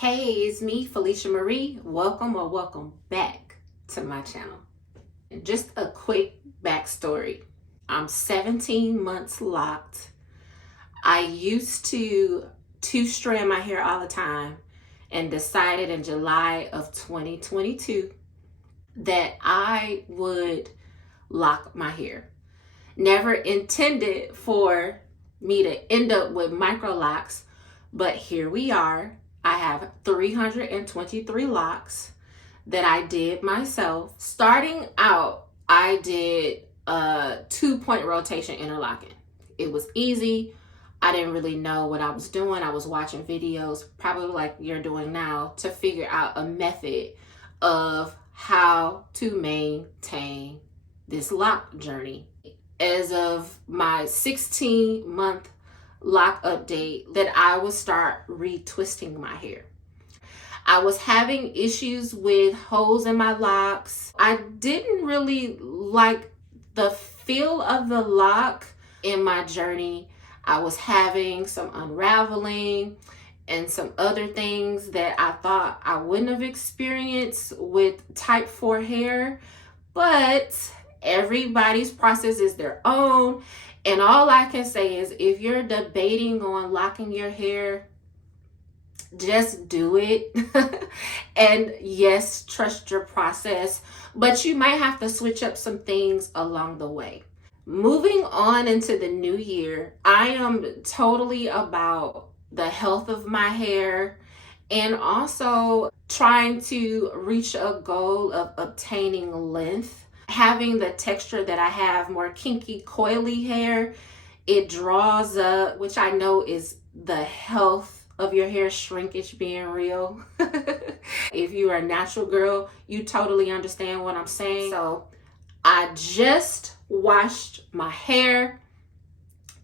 Hey, it's me, Felicia Marie. Welcome back to my channel. Just a quick backstory. I'm 17 months locked. I used to two-strand my hair all the time and decided in July of 2022 that I would lock my hair. Never intended for me to end up with micro locks, but here we are. I have 323 locks that I did myself. Starting out, I did a 2-point rotation interlocking. It was easy. I didn't really know what I was doing. I was watching videos, probably like you're doing now, to figure out a method of how to maintain this lock journey. As of my 16-month lock update, that I would start retwisting my hair. I was having issues with holes in my locks. I didn't really like the feel of the lock in my journey. I was having some unraveling and some other things that I thought I wouldn't have experienced with type 4 hair, but everybody's process is their own. And all I can say is, if you're debating on locking your hair, just do it. And yes, trust your process, but you might have to switch up some things along the way. Moving on into the new year, I am totally about the health of my hair and also trying to reach a goal of obtaining length. Having the texture that I have, more kinky, coily hair, it draws up, which I know is the health of your hair shrinkage being real. If you're a natural girl, you totally understand what I'm saying. So I just washed my hair,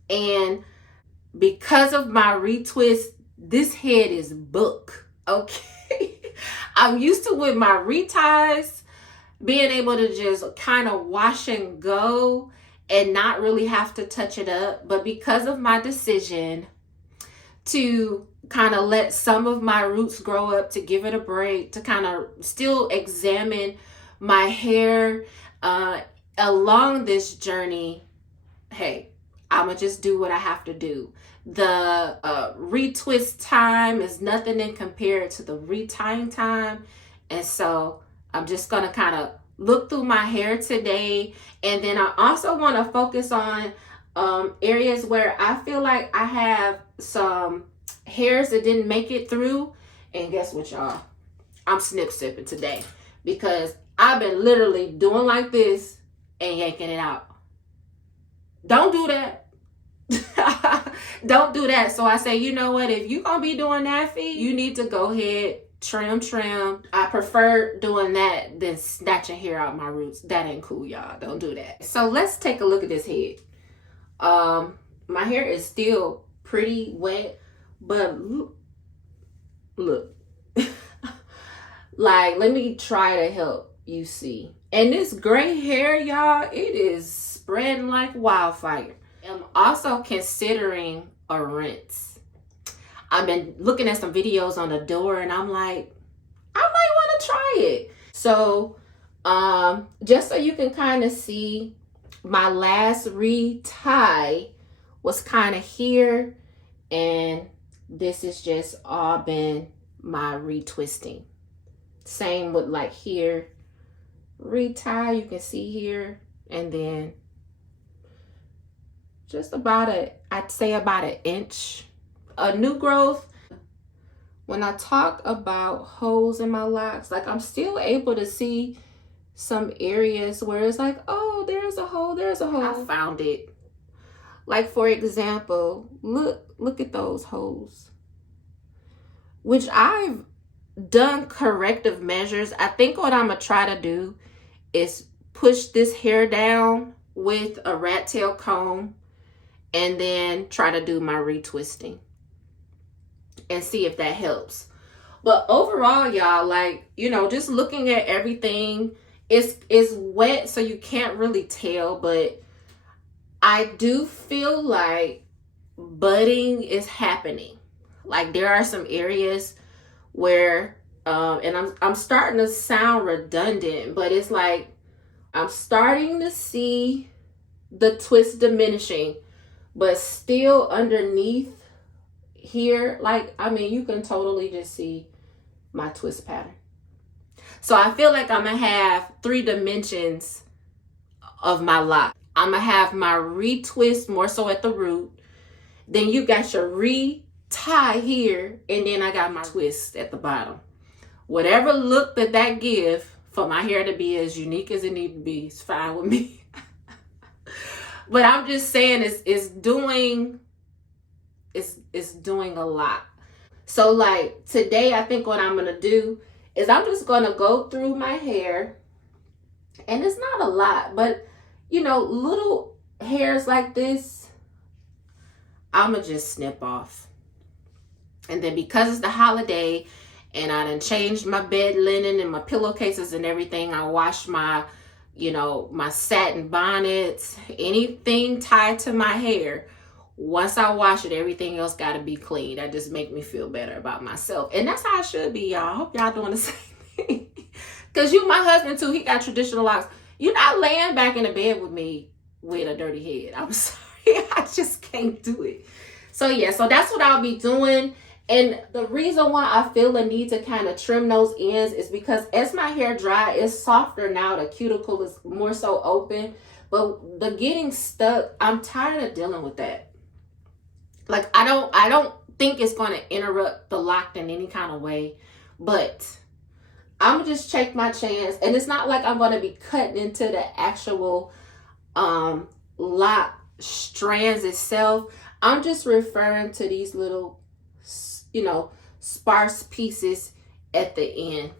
and because of my retwist, this head is book, okay? I'm used to with my reties, being able to just kind of wash and go and not really have to touch it up. But because of my decision to kind of let some of my roots grow up, to give it a break, to kind of still examine my hair along this journey, hey, I'ma just do what I have to do. The retwist time is nothing in compared to the retying time. And so I'm just gonna kind of look through my hair today. And then I also want to focus on areas where I feel like I have some hairs that didn't make it through. And guess what, y'all? I'm snip sipping today because I've been literally doing like this and yanking it out. Don't do that. Don't do that. So I say, you know what? If you're going to be doing that, you need to go ahead, trim. I prefer doing that than snatching hair out my roots. That ain't cool, y'all. Don't do that. So let's take a look at this head. My hair is still pretty wet, but look. Like, let me try to help you see. And this gray hair, y'all, it is spreading like wildfire. I'm also considering a rinse. I've been looking at some videos on the door and I'm like, I might want to try it. So just so you can kind of see, my last retie was kind of here, and this has just all been my retwisting. Same with like here, retie, you can see here, and then just about I'd say about an inch. A new growth. When I talk about holes in my locks, like, I'm still able to see some areas where it's like, oh, there's a hole. I found it. Like, for example, look at those holes, which I've done corrective measures. I think what I'm gonna try to do is push this hair down with a rat tail comb and then try to do my retwisting and see if that helps. But overall, y'all, like, you know, just looking at everything, it's wet, so you can't really tell, but I do feel like budding is happening. Like, there are some areas where and I'm starting to sound redundant, but it's like I'm starting to see the twist diminishing, but still underneath here, like, I mean, you can totally just see my twist pattern. So I feel like I'm gonna have 3 dimensions of my lock. I'm gonna have my retwist more so at the root. Then you got your re-tie here, and then I got my twist at the bottom. Whatever look that give for my hair to be as unique as it need to be, it's fine with me. But I'm just saying it's doing a lot. So like today, I think what I'm gonna do is I'm just gonna go through my hair, and it's not a lot, but you know, little hairs like this, I'ma just snip off. And then because it's the holiday and I done changed my bed linen and my pillowcases and everything, I washed my, you know, my satin bonnets, anything tied to my hair. Once I wash it, everything else got to be clean. That just make me feel better about myself. And that's how I should be, y'all. I hope y'all doing the same thing. Because my husband too, he got traditional locks. You're not laying back in the bed with me with a dirty head. I'm sorry. I just can't do it. So yeah, so that's what I'll be doing. And the reason why I feel the need to kind of trim those ends is because as my hair dry, it's softer now. The cuticle is more so open. But the getting stuck, I'm tired of dealing with that. Like, I don't think it's going to interrupt the lock in any kind of way. But I'm going to just take my chance. And it's not like I'm going to be cutting into the actual lock strands itself. I'm just referring to these little, you know, sparse pieces at the end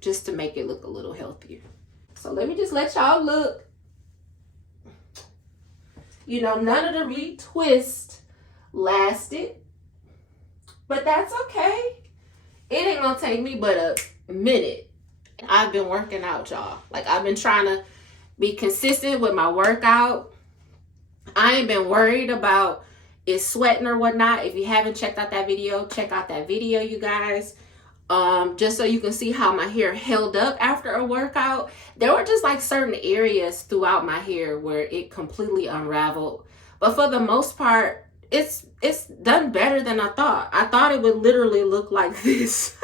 just to make it look a little healthier. So let me just let y'all look. You know, none of the retwist lasted, but that's okay. It ain't gonna take me but a minute. I've been working out, y'all. Like, I've been trying to be consistent with my workout. I ain't been worried about it sweating or whatnot. If you haven't checked out that video, check out that video, you guys. Just so you can see how my hair held up after a workout. There were just like certain areas throughout my hair where it completely unraveled. But for the most part, it's done better than I thought. I thought it would literally look like this.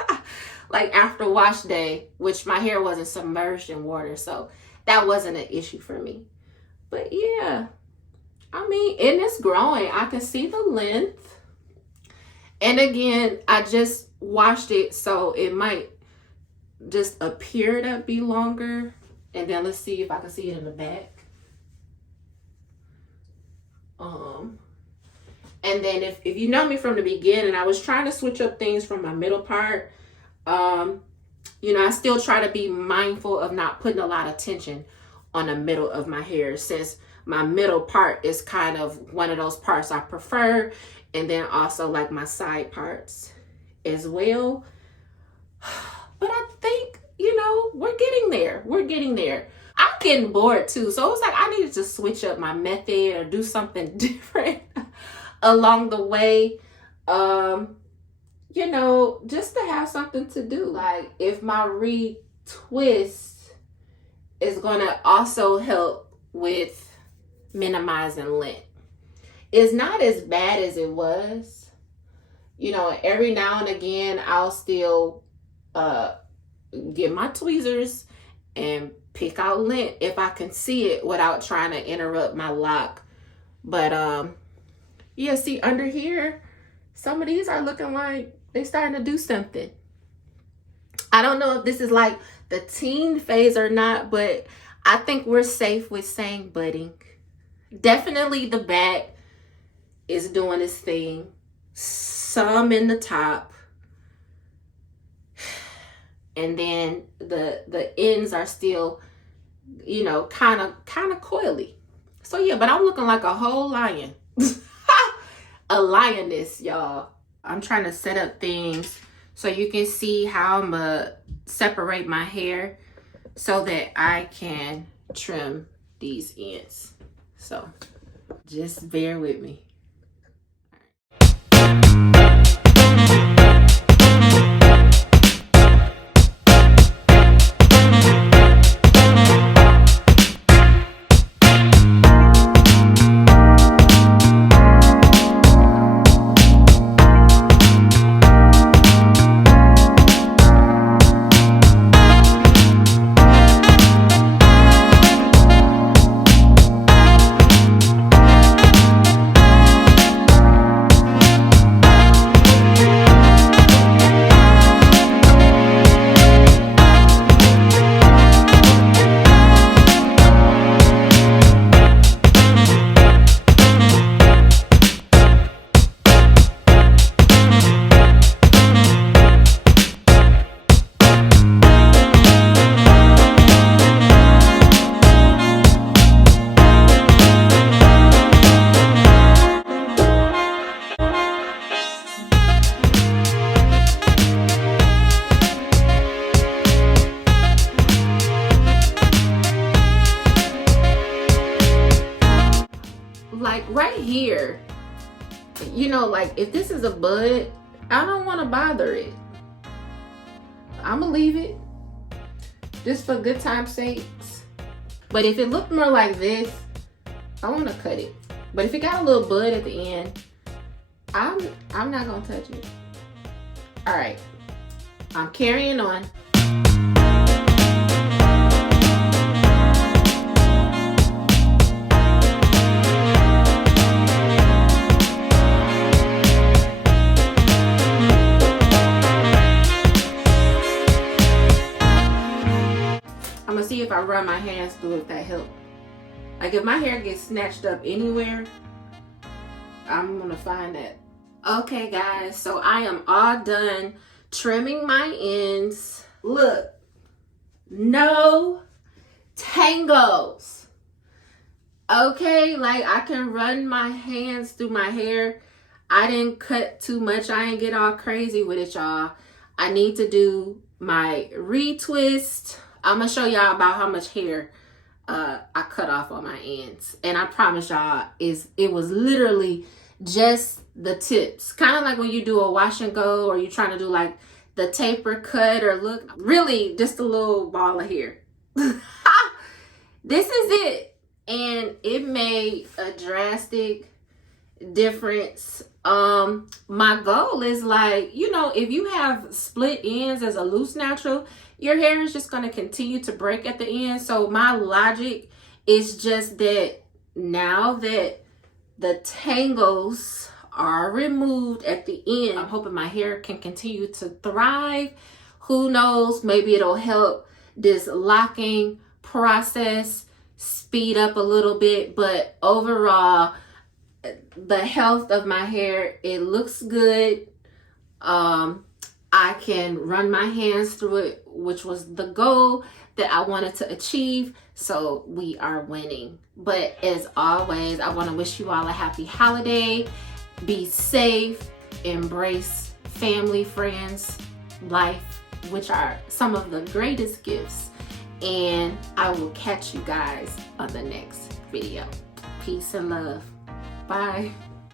Like after wash day, which my hair wasn't submerged in water. So that wasn't an issue for me. But yeah, I mean, and it's growing. I can see the length. And again, I just washed it, so it might just appear to be longer. And then let's see if I can see it in the back. And then if you know me from the beginning, I was trying to switch up things from my middle part. You know, I still try to be mindful of not putting a lot of tension on the middle of my hair, since my middle part is kind of one of those parts I prefer. And then also like my side parts as well. But I think, you know, we're getting there. We're getting there. I'm getting bored too. So it was like I needed to switch up my method or do something different along the way. You know, just to have something to do. Like if my retwist is going to also help with minimizing length. It's not as bad as it was. You know, every now and again, I'll still get my tweezers and pick out lint if I can see it without trying to interrupt my lock. But yeah, see under here, some of these are looking like they're starting to do something. I don't know if this is like the teen phase or not, but I think we're safe with saying budding. Definitely the back is doing its thing. Some in the top. And then the ends are still, you know, kind of coily. So yeah, but I'm looking like a whole lion. A lioness, y'all. I'm trying to set up things so you can see how I'm gonna separate my hair so that I can trim these ends. So just bear with me. hair. You know, like if this is a bud, I don't want to bother it. I'm gonna leave it just for good time's sakes. But if it looked more like this, I want to cut it. But if it got a little bud at the end, I'm not gonna touch it. All right, I'm carrying on. I'm gonna see if I run my hands through it, if that helps. Like if my hair gets snatched up anywhere, I'm gonna find that. Okay guys, so I am all done trimming my ends. Look, no tangles. Okay, like I can run my hands through my hair. I didn't cut too much. I ain't get all crazy with it, y'all. I need to do my retwist. I'm gonna show y'all about how much hair I cut off on my ends. And I promise y'all, it was literally just the tips. Kind of like when you do a wash and go, or you're trying to do like the taper cut, or look, really just a little ball of hair. This is it. And it made a drastic difference. My goal is, like, you know, if you have split ends as a loose natural, your hair is just going to continue to break at the end. So my logic is just that now that the tangles are removed at the end, I'm hoping my hair can continue to thrive. Who knows, maybe it'll help this locking process speed up a little bit. But overall, the health of my hair, it looks good. I can run my hands through it, which was the goal that I wanted to achieve. So we are winning. But as always, I want to wish you all a happy holiday. Be safe, embrace family, friends, life, which are some of the greatest gifts. And I will catch you guys on the next video. Peace and love. Bye.